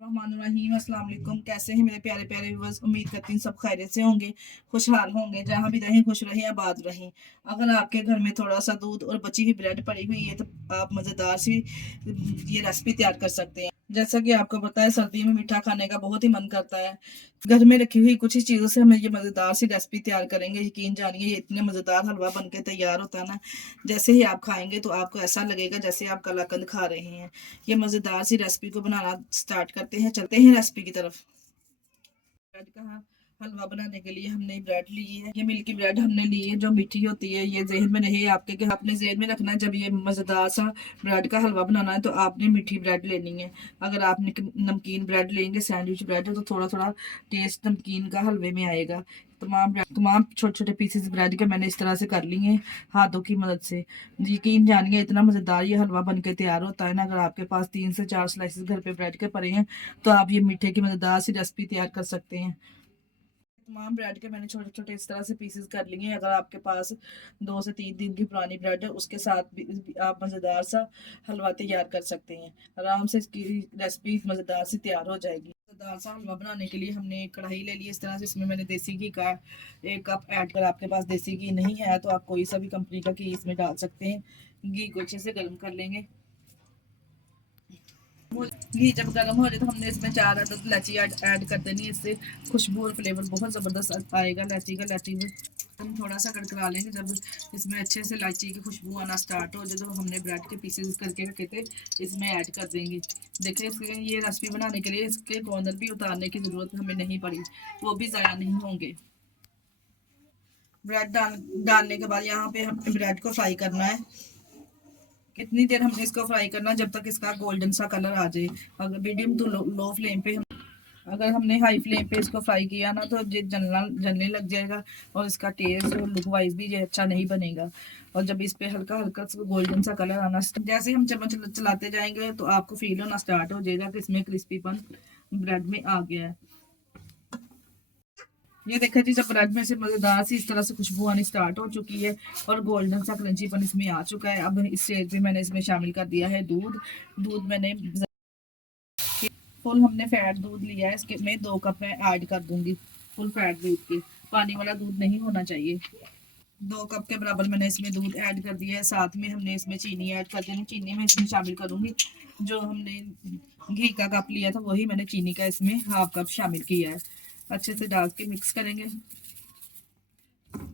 रहमान अस्सलाम वालेकुम। कैसे हैं मेरे प्यारे प्यारे व्यूअर्स। उम्मीद करती हूँ सब खैरियत से होंगे, खुशहाल होंगे, जहाँ भी रहें खुश रहें आबाद रहें। अगर आपके घर में थोड़ा सा दूध और बची हुई ब्रेड पड़ी हुई है तो आप मज़ेदार सी ये रेसिपी तैयार कर सकते हैं। जैसा कि आपको पता है सर्दी में मीठा खाने का बहुत ही मन करता है। घर में रखी हुई कुछ ही चीज़ों से हम ये मज़ेदार सी रेसिपी तैयार करेंगे। यकीन जानिए ये इतने मज़ेदार हलवा बन के तैयार होता है ना, जैसे ही आप खाएंगे तो आपको ऐसा लगेगा जैसे आप कलाकंद खा रहे हैं। ये मज़ेदार सी रेसिपी को बनाना स्टार्ट करते हैं, चलते हैं रेसिपी की तरफ। ब्रेड का हलवा बनाने के लिए हमने ब्रेड ली है, ये मिल्की ब्रेड हमने ली है जो मीठी होती है। ये जहन में नहीं है आपके कि आपने जहन में रखना है जब ये मज़ेदार सा ब्रेड का हलवा बनाना है तो आपने मीठी ब्रेड लेनी है। अगर आपने नमकीन ब्रेड लेंगे, सैंडविच ब्रेड, तो थोड़ा थोड़ा टेस्ट नमकीन का हलवे में आएगा। तमाम छोटे छोटे पीसेस ब्रेड के मैंने इस तरह से कर लिए हैं हाथों की मदद से। यकीन जानिए इतना मज़ेदार ये हलवा बन के तैयार होता है ना। अगर आपके पास 3 से 4 स्लाइसेस घर पे ब्रेड के पड़े हैं तो आप ये मीठे की मज़ेदार सी रेसिपी तैयार कर सकते हैं। तमाम ब्रेड के मैंने छोटे छोटे इस तरह से पीसेस कर लिए हैं। अगर आपके पास 2 से 3 दिन की पुरानी ब्रेड है उसके साथ भी आप मज़ेदार सा हलवा तैयार कर सकते हैं। आराम से इसकी रेसिपी मज़ेदार सी तैयार हो जाएगी। मज़ेदार सा हलवा बनाने के लिए हमने एक कढ़ाई ले ली इस तरह से। इसमें मैंने देसी घी का 1 कप ऐड कर, आपके पास देसी घी नहीं है तो आप कोई सा भी कंपनी का घी इसमें डाल सकते हैं। घी को अच्छे से गर्म कर लेंगे। घी जब गर्म हो जाए तो हमने इसमें 4 अदद इलायची ऐड कर देनी है। इससे खुशबू और फ्लेवर बहुत ज़बरदस्त आएगा इलायची का। इलायची में हम थोड़ा सा कड़कड़ा लेंगे। जब इसमें अच्छे से इलायची की खुशबू आना स्टार्ट हो जाए तो हमने ब्रेड के पीसेस करके रखे थे इसमें ऐड कर देंगे। देखिए इसके ये रेसिपी बनाने के लिए इसके कॉर्नर भी उतारने की ज़रूरत हमें नहीं पड़ी, वो भी ज़ाया नहीं होंगे। ब्रेड डालने के बाद यहाँ पे हमें ब्रेड को फ्राई करना है। कितनी देर हमने इसको फ्राई करना जब तक इसका गोल्डन सा कलर आ जाए। अगर मीडियम टू लो फ्लेम पे अगर हमने हाई फ्लेम पे इसको फ्राई किया ना तो ये जलने लग जाएगा और इसका टेस्ट और लुक वाइज भी ये अच्छा नहीं बनेगा। और जब इस पे हल्का हल्का गोल्डन सा कलर आना, जैसे हम चम्मच चलाते जाएंगे तो आपको फील होना स्टार्ट हो जाएगा कि इसमें क्रिस्पीपन ब्रेड में आ गया है। ये देखा जी जब ब्रेड में से मजेदार सी इस तरह से खुशबू आनी स्टार्ट हो चुकी है और गोल्डन सा क्रंचीपन इसमें आ चुका है। अब इस स्टेज पे मैंने इसमें शामिल कर दिया है दूध। दूध मैंने फुल हमने फैट दूध लिया है, इसके मैं 2 कप में ऐड कर दूंगी। फुल फैट दूध की, पानी वाला दूध नहीं होना चाहिए। 2 कप के बराबर मैंने इसमें दूध ऐड कर दिया है। साथ में हमने इसमें चीनी ऐड कर देनी। चीनी में इसमें शामिल करूंगी जो हमने घी का कप लिया था वही मैंने चीनी का इसमें 1/2 कप शामिल किया है। अच्छे से डाल के मिक्स करेंगे।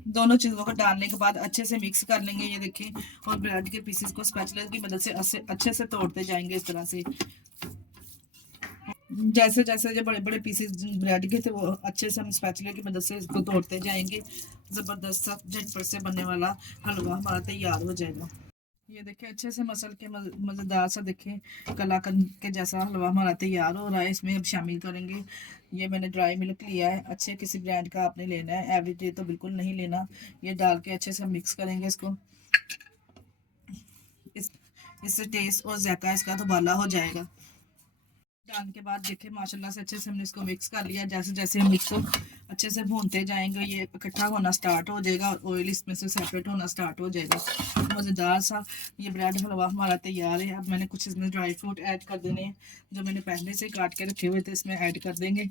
दोनों चीज़ों को डालने के बाद अच्छे से मिक्स कर लेंगे। ये देखें, और ब्रेड के पीसेस को स्पैचुला की मदद से अच्छे से तोड़ते जाएंगे इस तरह से। जैसे जैसे जो बड़े बड़े पीसेस ब्रेड के थे वो अच्छे से हम स्पैचुला की मदद से इसको तोड़ते जाएंगे। ज़बरदस्त सा झटपट से बनने वाला हलवा हमारा तैयार हो जाएगा। ये देखें अच्छे से मसल के मज़ेदार सा देखें कलाकंद के जैसा हलवा हमारा तैयार हो रहा है। इसमें अब शामिल करेंगे, ये मैंने ड्राई मिल्क लिया है। अच्छे किसी ब्रांड का आपने लेना है, एवरीडे तो बिल्कुल नहीं लेना। ये डाल के अच्छे से मिक्स करेंगे इसको। इससे टेस्ट और जायका इसका दोबाला हो जाएगा। डालने के बाद देखें माशाल्लाह से अच्छे से हमने इसको मिक्स कर लिया। जैसे जैसे हम इसको अच्छे से भूनते जाएंगे ये इकट्ठा होना स्टार्ट हो जाएगा और ऑयल इसमें से सेपरेट होना स्टार्ट हो जाएगा। मज़ेदार सा ये ब्रेड हलवा हमारा तैयार है। अब मैंने कुछ इसमें ड्राई फ्रूट ऐड कर देने हैं जो मैंने पहले से काट के रखे हुए थे, इसमें ऐड कर देंगे।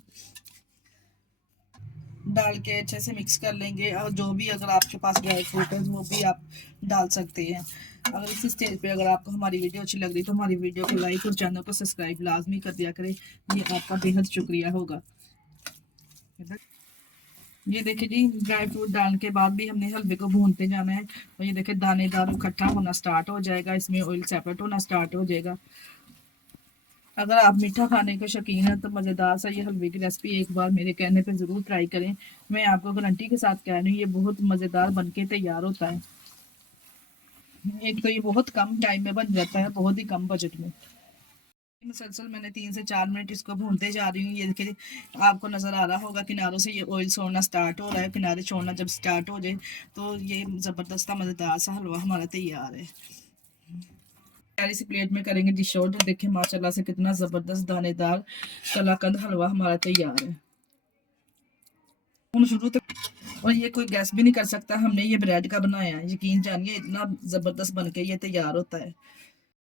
डाल के अच्छे से मिक्स कर लेंगे। और जो भी अगर आपके पास ड्राई फ्रूट है वो भी आप डाल सकते हैं। अगर इसी स्टेज पे अगर आपको हमारी वीडियो अच्छी लग रही तो हमारी वीडियो को लाइक और चैनल को सब्सक्राइब लाजमी कर दिया करें, ये आपका बेहद शुक्रिया होगा। ये देखिए जी ड्राई फ्रूट डालने के बाद भी हमने हलवे को भूनते जाना है। और ये देखिए दानेदार इकट्ठा होना स्टार्ट हो जाएगा, इसमें ऑयल सेपरेट होना स्टार्ट हो जाएगा। अगर आप मीठा खाने के शौकीन हैं तो मज़ेदार सा ये हलवे की रेसिपी एक बार मेरे कहने पे ज़रूर ट्राई करें। मैं आपको गारंटी के साथ कह रही हूँ ये बहुत मज़ेदार बन के तैयार होता है। एक तो ये बहुत कम टाइम में बन जाता है, बहुत ही कम बजट में। मुसलसल मैंने 3 से 4 मिनट इसको भूनते जा रही हूँ। ये देखिए आपको नज़र आ रहा होगा किनारों से ये ऑयल छोड़ना स्टार्ट हो रहा है। किनारे छोड़ना जब स्टार्ट हो जाए तो ये ज़बरदस्त मज़ेदार सा हलवा हमारा तैयार है। प्यारी सी प्लेट में करेंगे डिश आउट। देखें माशाल्लाह से कितना ज़बरदस्त दानेदार कलाकंद हलवा हमारा तैयार है। शुरू तक और ये कोई गैस भी नहीं कर सकता हमने ये ब्रेड का बनाया है। यकीन जानिए इतना ज़बरदस्त बन के ये तैयार होता है।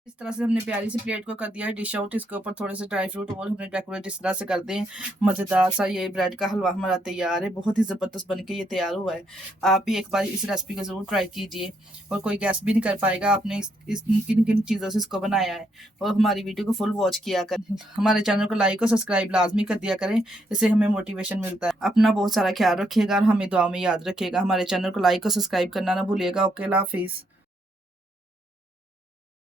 इस तरह से हमने प्यारी सी प्लेट को कर दिया है डिश आउट। इसके ऊपर थोड़े से ड्राई फ्रूट और हमने डेकोरेट इस तरह से कर दें। मज़ेदार सा ये ब्रेड का हलवा हमारा तैयार है। बहुत ही ज़बरदस्त बन के ये तैयार हुआ है। आप भी एक बार इस रेसिपी को ज़रूर ट्राई कीजिए और कोई गैस भी नहीं कर पाएगा आपने इस किन किन चीज़ों से इसको बनाया है। और हमारी वीडियो को फुल वॉच किया करें। हमारे चैनल को लाइक और सब्सक्राइब लाजमी कर दिया करें, इससे हमें मोटिवेशन मिलता है। अपना बहुत सारा ख्याल रखिएगा और हमें दुआ में याद रखिएगा। हमारे चैनल को लाइक और सब्सक्राइब करना ना भूलिएगा। ओके, अल्लाह हाफिज़।